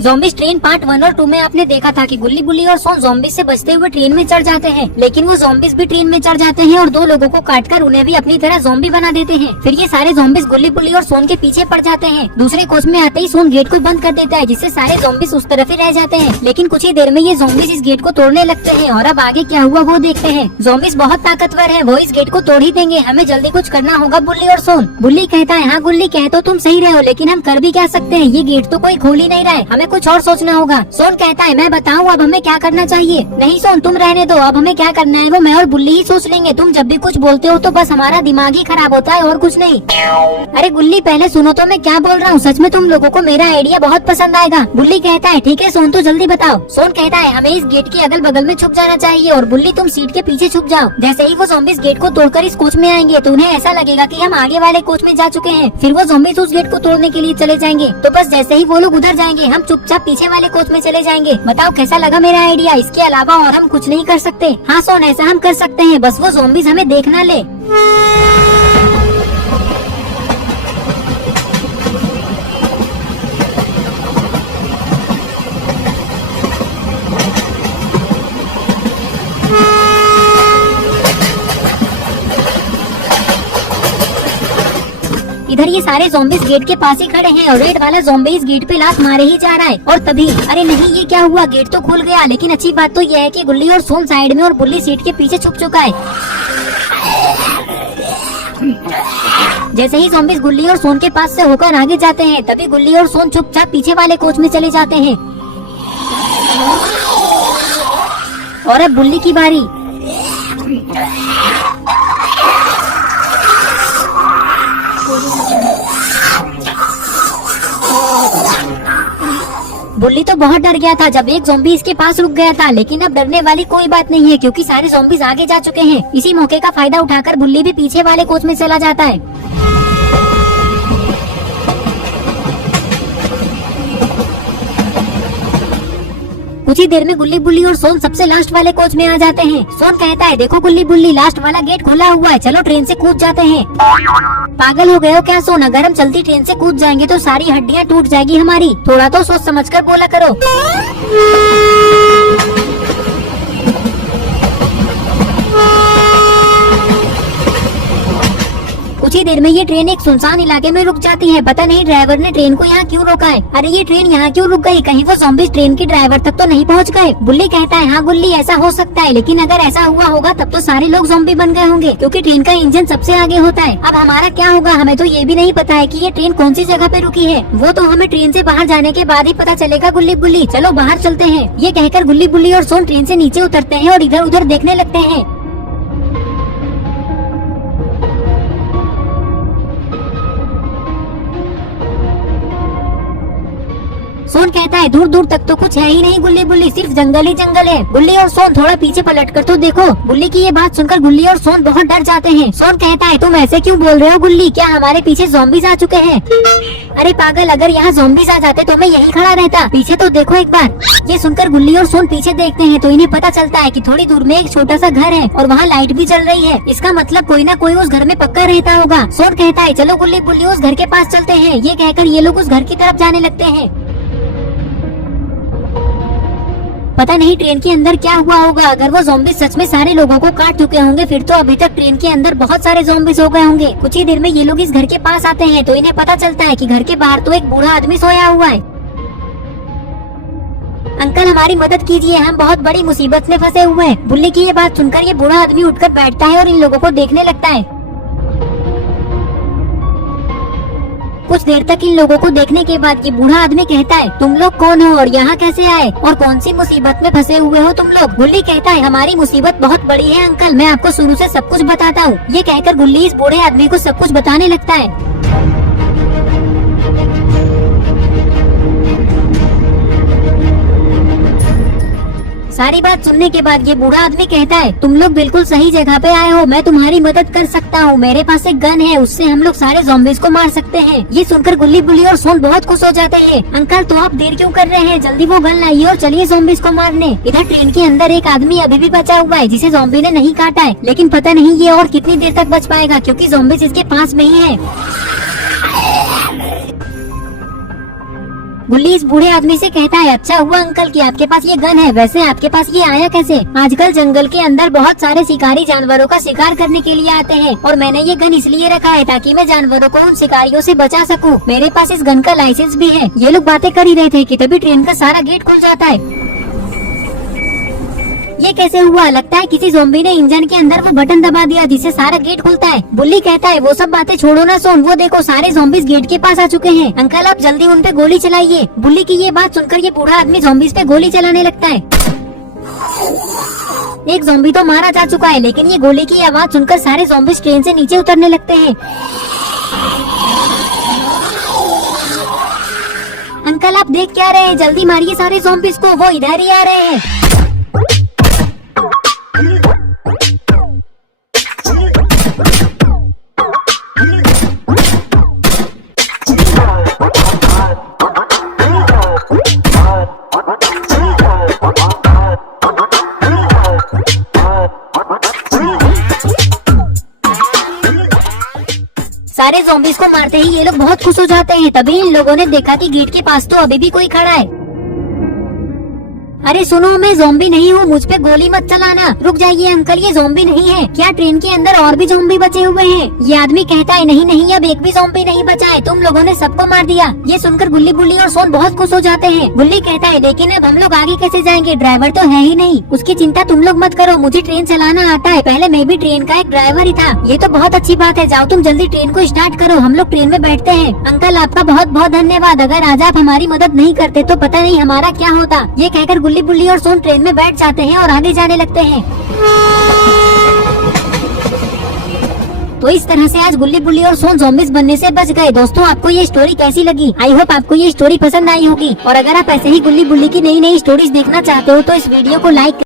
Zombies train part 1 और 2 में आपने देखा था कि गुल्ली बुल्ली और सोन ज़ॉम्बीज़ से बचते हुए ट्रेन में चढ़ जाते हैं, लेकिन वो ज़ॉम्बीज़ भी ट्रेन में चढ़ जाते हैं और 2 लोगों को काटकर उन्हें भी अपनी तरह ज़ॉम्बी बना देते हैं। फिर ये सारे ज़ॉम्बीज़ गुल्ली बुल्ली और सोन के पीछे पड़ जाते हैं। दूसरे कोच में आते ही सोन गेट को बंद कर देता है, जिससे सारे ज़ॉम्बीज़ उस तरफ ही रह जाते हैं। लेकिन कुछ ही देर में ये ज़ॉम्बीज़ इस गेट को तोड़ने लगते हैं और अब आगे क्या हुआ वो देखते हैं। ज़ॉम्बीज़ बहुत ताकतवर है, वो इस गेट को तोड़ ही देंगे, हमें जल्दी कुछ करना होगा बुल्ली और सोन। बुल्ली कहता है, हाँ गुल्ली कह तो तुम सही रहे हो, लेकिन हम कर भी क्या सकते हैं, ये गेट तो कोई खोल ही नहीं रहा है, हमें कुछ और सोचना होगा। सोन कहता है, मैं बताऊं अब हमें क्या करना चाहिए। नहीं सोन तुम रहने दो, अब हमें क्या करना है वो मैं और बुल्ली ही सोच लेंगे, तुम जब भी कुछ बोलते हो तो बस हमारा दिमाग ही खराब होता है और कुछ नहीं। अरे गुल्ली पहले सुनो तो मैं क्या बोल रहा हूँ, सच में तुम लोगों को मेरा आइडिया बहुत पसंद आएगा। बुल्ली कहता है, ठीक है सोन तो जल्दी बताओ। सोन कहता है, हमें इस गेट के अगल बगल में छुप जाना चाहिए और बुल्ली तुम सीट के पीछे छुप जाओ। जैसे ही वो ज़ॉम्बीज़ गेट को तोड़कर इस कोच में आएंगे तो उन्हें ऐसा लगेगा कि हम आगे वाले कोच में जा चुके हैं। फिर वो ज़ॉम्बीज़ उस गेट को तोड़ने के लिए चले जाएंगे, तो बस जैसे ही वो लोग उधर जाएंगे हम चुपचाप पीछे वाले कोच में चले जाएंगे। बताओ कैसा लगा मेरा आइडिया, इसके अलावा और हम कुछ नहीं कर सकते। हाँ सोन ऐसा हम कर सकते हैं, बस वो ज़ॉम्बीज़ हमें देख ना ले। इधर ये सारे ज़ॉम्बीज़ गेट के पास ही खड़े हैं और रेड वाला ज़ॉम्बी इस गेट पे लात मारे ही जा रहा है। और तभी अरे नहीं ये क्या हुआ, गेट तो खुल गया। लेकिन अच्छी बात तो यह है कि गुल्ली और सोन साइड में और बुल्ली सीट के पीछे छुप चुका है। जैसे ही ज़ॉम्बीज़ गुल्ली और सोन के पास से होकर आगे जाते हैं, तभी गुल्ली और सोन चुपचाप पीछे वाले कोच में चले जाते हैं। और अब बुल्ली की बारी। बुल्ली तो बहुत डर गया था जब एक ज़ॉम्बी इसके पास रुक गया था, लेकिन अब डरने वाली कोई बात नहीं है क्योंकि सारे ज़ॉम्बीज़ आगे जा चुके हैं। इसी मौके का फायदा उठाकर बुल्ली भी पीछे वाले कोच में चला जाता है। कुछ ही देर में गुल्ली बुल्ली और सोन सबसे लास्ट वाले कोच में आ जाते हैं। सोन कहता है, देखो गुल्ली बुल्ली लास्ट वाला गेट खुला हुआ है, चलो ट्रेन से कूद जाते हैं। पागल हो गए हो क्या सोन, अगर हम चलती ट्रेन से कूद जाएंगे तो सारी हड्डियां टूट जाएगी हमारी, थोड़ा तो सोच समझकर बोला करो। कुछ ही देर में ये ट्रेन एक सुनसान इलाके में रुक जाती है। पता नहीं ड्राइवर ने ट्रेन को यहाँ क्यों रोका है। अरे ये ट्रेन यहाँ क्यों रुक गई, कहीं वो ज़ॉम्बीज़ ट्रेन के ड्राइवर तक तो नहीं पहुँच गए। बुल्ली कहता है, हाँ गुल्ली ऐसा हो सकता है, लेकिन अगर ऐसा हुआ होगा तब तो सारे लोग ज़ॉम्बी बन गए होंगे क्योंकि ट्रेन का इंजन सबसे आगे होता है। अब हमारा क्या होगा, हमें तो ये भी नहीं पता है कि ये ट्रेन कौन सी जगह पे रुकी है, वो तो हमें ट्रेन से बाहर जाने के बाद ही पता चलेगा। गुल्ली बुल्ली चलो बाहर चलते हैं। ये कहकर गुल्ली बुल्ली और सोन ट्रेन से नीचे उतरते हैं और इधर उधर देखने लगते हैं। सोन कहता है, दूर दूर तक तो कुछ है ही नहीं गुल्ली बुल्ली, सिर्फ जंगल ही जंगल है। गुल्ली और सोन थोड़ा पीछे पलटकर तो देखो। बुल्ली की ये बात सुनकर गुल्ली और सोन बहुत डर जाते हैं। सोन कहता है, तुम ऐसे क्यों बोल रहे हो गुल्ली, क्या हमारे पीछे ज़ॉम्बीज़ आ चुके हैं? अरे पागल, अगर यहाँ ज़ॉम्बीज़ आ जाते तो मैं यहीं खड़ा रहता, पीछे तो देखो एक बार। ये सुनकर गुल्ली और सोन पीछे देखते हैं तो इन्हें पता चलता है कि थोड़ी दूर में एक छोटा सा घर है और वहाँ लाइट भी चल रही है। इसका मतलब कोई ना कोई उस घर में पक्का रहता होगा। सोन कहता है, चलो गुल्ली बुल्ली उस घर के पास चलते हैं। ये कहकर ये लोग उस घर की तरफ जाने लगते हैं। पता नहीं ट्रेन के अंदर क्या हुआ होगा, अगर वो ज़ॉम्बीज़ सच में सारे लोगों को काट चुके होंगे फिर तो अभी तक ट्रेन के अंदर बहुत सारे ज़ॉम्बीज़ हो गए होंगे। कुछ ही देर में ये लोग इस घर के पास आते हैं तो इन्हें पता चलता है कि घर के बाहर तो एक बूढ़ा आदमी सोया हुआ है। अंकल हमारी मदद कीजिए, हम बहुत बड़ी मुसीबत में फंसे हुए हैं। बुल्ली की ये बात सुनकर ये बूढ़ा आदमी उठकर बैठता है और इन लोगों को देखने लगता है। कुछ देर तक इन लोगों को देखने के बाद ये बूढ़ा आदमी कहता है, तुम लोग कौन हो और यहाँ कैसे आए और कौन सी मुसीबत में फंसे हुए हो तुम लोग? गुल्ली कहता है, हमारी मुसीबत बहुत बड़ी है अंकल, मैं आपको शुरू से सब कुछ बताता हूँ। ये कहकर गुल्ली इस बूढ़े आदमी को सब कुछ बताने लगता है। सारी बात सुनने के बाद ये बूढ़ा आदमी कहता है, तुम लोग बिल्कुल सही जगह पे आए हो, मैं तुम्हारी मदद कर सकता हूँ। मेरे पास एक गन है, उससे हम लोग सारे ज़ॉम्बीज़ को मार सकते हैं। ये सुनकर गुल्ली बुल्ली और सोन बहुत खुश हो जाते हैं। अंकल तो आप देर क्यों कर रहे हैं, जल्दी वो गन लाइए और चलिए ज़ॉम्बीज़ को मारने। इधर ट्रेन के अंदर एक आदमी अभी भी बचा हुआ है जिसे ज़ॉम्बी ने नहीं काटा है, लेकिन पता नहीं ये और कितनी देर तक बच पाएगा क्योंकि ज़ॉम्बीज़ इसके पास में ही है। गुल्ली इस बूढ़े आदमी से कहता है, अच्छा हुआ अंकल कि आपके पास ये गन है, वैसे आपके पास ये आया कैसे? आजकल जंगल के अंदर बहुत सारे शिकारी जानवरों का शिकार करने के लिए आते हैं और मैंने ये गन इसलिए रखा है ताकि मैं जानवरों को उन शिकारियों से बचा सकूं। मेरे पास इस गन का लाइसेंस भी है। ये लोग बातें कर ही रहे थे कि तभी ट्रेन का सारा गेट खुल जाता है। ये कैसे हुआ? लगता है किसी ज़ॉम्बी ने इंजन के अंदर वो बटन दबा दिया जिससे सारा गेट खुलता है। बुल्ली कहता है, वो सब बातें छोड़ो ना सोन, वो देखो सारे ज़ॉम्बीज गेट के पास आ चुके हैं। अंकल आप जल्दी उन पे गोली चलाइए। बुल्ली की ये बात सुनकर ये बूढ़ा आदमी ज़ॉम्बीज पे गोली चलाने लगता है। एक ज़ॉम्बी तो मारा जा चुका है, लेकिन ये गोली की आवाज सुनकर सारे ज़ॉम्बीज ट्रेन से नीचे उतरने लगते हैं। अंकल आप देख क्या रहे हैं? जल्दी मारिए सारे ज़ॉम्बीज को, वो इधर ही आ रहे हैं। सारे ज़ॉम्बीज को मारते ही ये लोग बहुत खुश हो जाते हैं। तभी इन लोगों ने देखा कि गेट के पास तो अभी भी कोई खड़ा है। अरे सुनो, मैं ज़ॉम्बी नहीं हूँ, मुझ पे गोली मत चलाना। रुक जाइए अंकल, ये ज़ॉम्बी नहीं है। क्या ट्रेन के अंदर और भी ज़ॉम्बी बचे हुए हैं? ये आदमी कहता है, नहीं नहीं, अब एक भी ज़ॉम्बी नहीं बचा है, तुम लोगों ने सबको मार दिया। ये सुनकर गुल्ली बुल्ली और सोन बहुत खुश हो जाते हैं। गुल्ली कहता है, लेकिन अब हम लोग आगे कैसे जाएंगे? ड्राइवर तो है ही नहीं। उसकी चिंता तुम लोग मत करो, मुझे ट्रेन चलाना आता है। पहले मैं भी ट्रेन का एक ड्राइवर ही था। ये तो बहुत अच्छी बात है। जाओ तुम जल्दी ट्रेन को स्टार्ट करो, हम लोग ट्रेन में बैठते हैं। अंकल आपका बहुत बहुत धन्यवाद। अगर आज आप हमारी मदद नहीं करते तो पता नहीं हमारा क्या होता। ये कहकर गुल्ली बुल्ली और सोन ट्रेन में बैठ जाते हैं और आगे जाने लगते हैं। तो इस तरह से आज गुल्ली बुल्ली और सोन ज़ॉम्बीज बनने से बच गए। दोस्तों आपको ये स्टोरी कैसी लगी? आई होप आपको ये स्टोरी पसंद आई होगी। और अगर आप ऐसे ही गुल्ली बुल्ली की नई नई स्टोरीज देखना चाहते हो तो इस वीडियो को लाइक